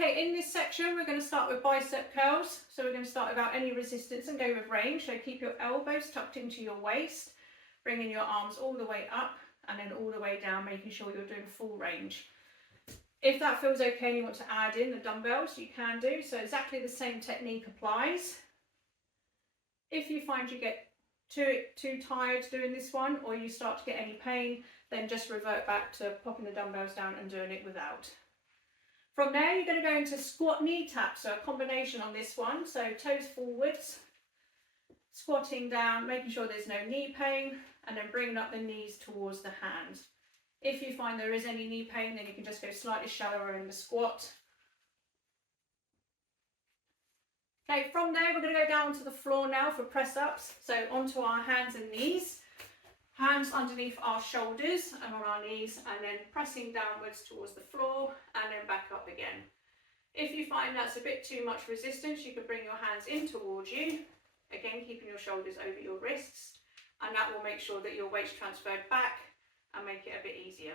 Okay, in this section we're going to start with bicep curls. So we're going to start without any resistance and go with range. So keep your elbows tucked into your waist, bringing your arms all the way up and then all the way down, making sure you're doing full range. If that feels okay and you want to add in the dumbbells, you can do. So exactly the same technique applies. If you find you get too tired doing this one, or you start to get any pain, then just revert back to popping the dumbbells down and doing it without. From there, you're going to go into squat knee taps, so a combination on this one. So toes forwards, squatting down, making sure there's no knee pain, and then bringing up the knees towards the hand. If you find there is any knee pain, then you can just go slightly shallower in the squat. Okay, from there we're going to go down to the floor now for press-ups. So onto our hands and knees, hands underneath our shoulders and on our knees, and then pressing downwards towards the floor and then back up again. If you find that's a bit too much resistance, you can bring your hands in towards you, again keeping your shoulders over your wrists, and that will make sure that your weight's transferred back and make it a bit easier.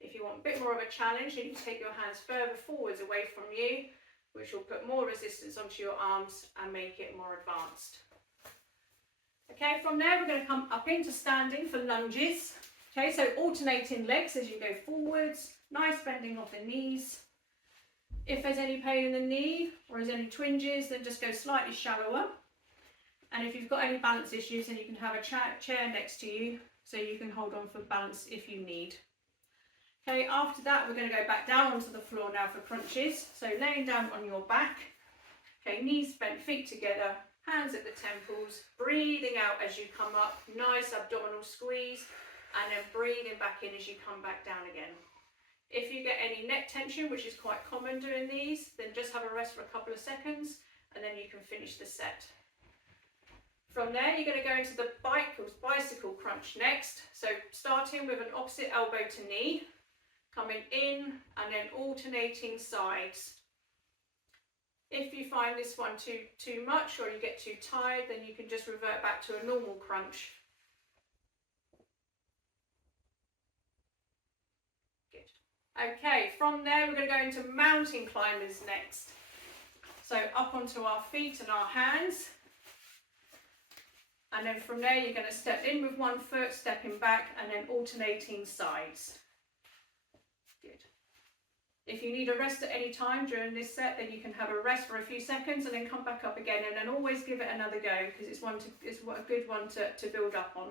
If you want a bit more of a challenge, you can take your hands further forwards away from you, which will put more resistance onto your arms and make it more advanced. Okay, from there we're going to come up into standing for lunges. Okay, so alternating legs as you go forwards, nice bending of the knees. If there's any pain in the knee or there's any twinges, then just go slightly shallower. And if you've got any balance issues, then you can have a chair next to you so you can hold on for balance if you need. Okay, after that we're going to go back down onto the floor now for crunches. So laying down on your back, okay, knees bent, feet together, hands at the temples, breathing out as you come up, nice abdominal squeeze, and then breathing back in as you come back down again. If you get any neck tension, which is quite common doing these, then just have a rest for a couple of seconds and then you can finish the set. From there, you're going to go into the bicycle crunch next. So starting with an opposite elbow to knee, coming in and then alternating sides. If you find this one too much or you get too tired, then you can just revert back to a normal crunch. Good. Okay, from there we're going to go into mountain climbers next. So up onto our feet and our hands. And then from there you're going to step in with one foot, stepping back, and then alternating sides. Good. If you need a rest at any time during this set, then you can have a rest for a few seconds and then come back up again, and then always give it another go because it's a good one to build up on.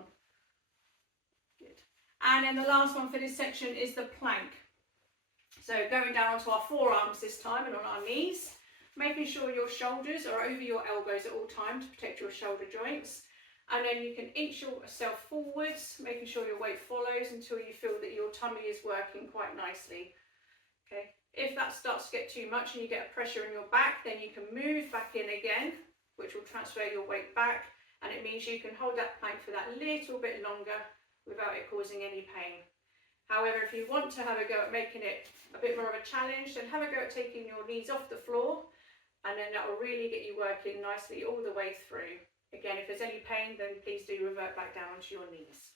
Good. And then the last one for this section is the plank. So going down onto our forearms this time and on our knees, making sure your shoulders are over your elbows at all times to protect your shoulder joints. And then you can inch yourself forwards, making sure your weight follows until you feel that your tummy is working quite nicely. Okay. If that starts to get too much and you get a pressure in your back, then you can move back in again, which will transfer your weight back, and it means you can hold that plank for that little bit longer without it causing any pain. However, if you want to have a go at making it a bit more of a challenge, then have a go at taking your knees off the floor, and then that will really get you working nicely all the way through. Again, if there's any pain, then please do revert back down onto your knees.